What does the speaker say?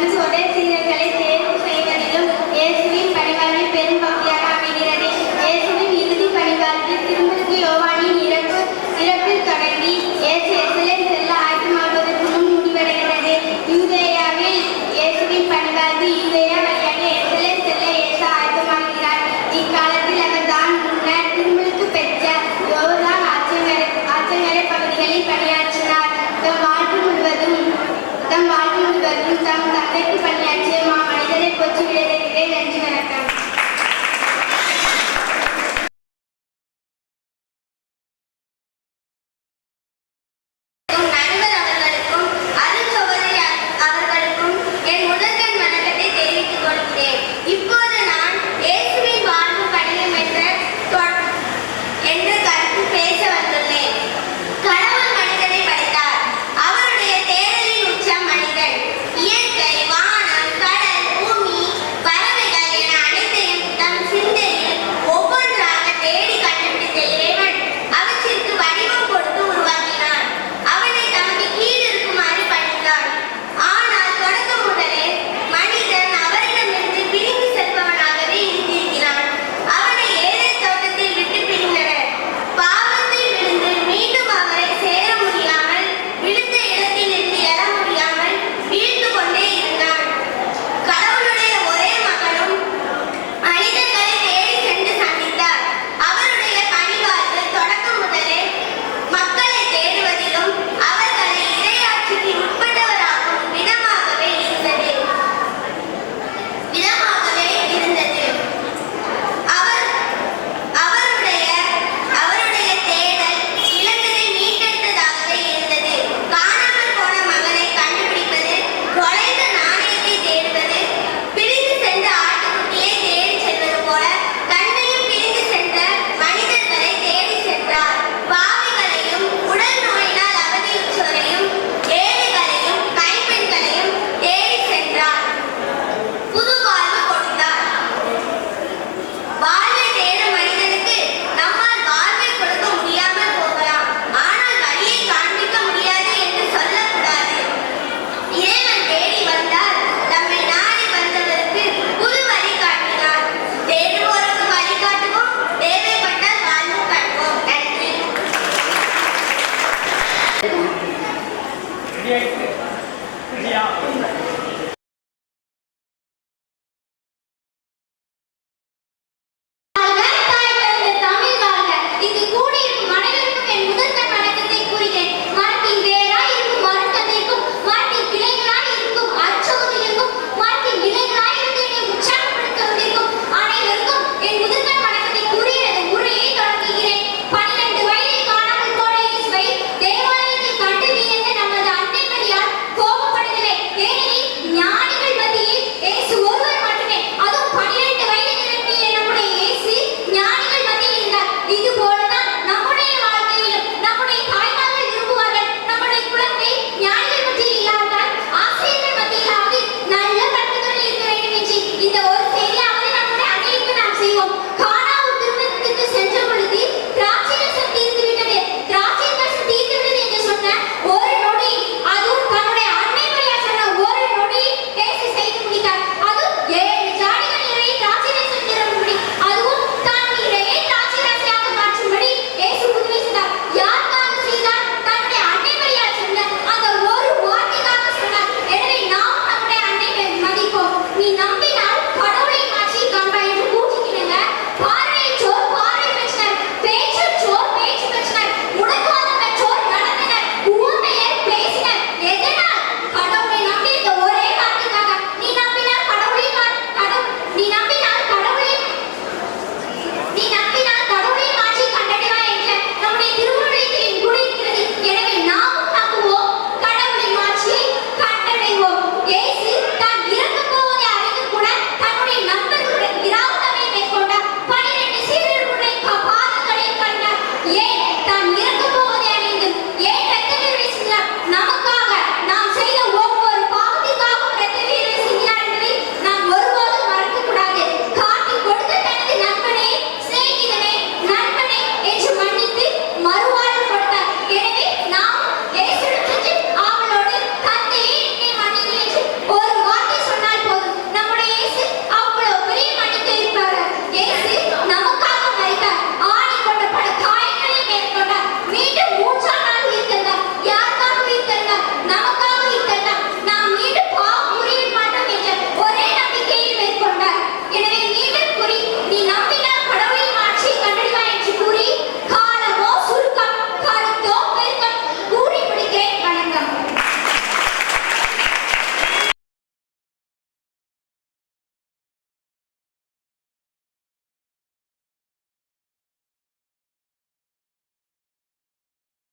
friends होने चाहिए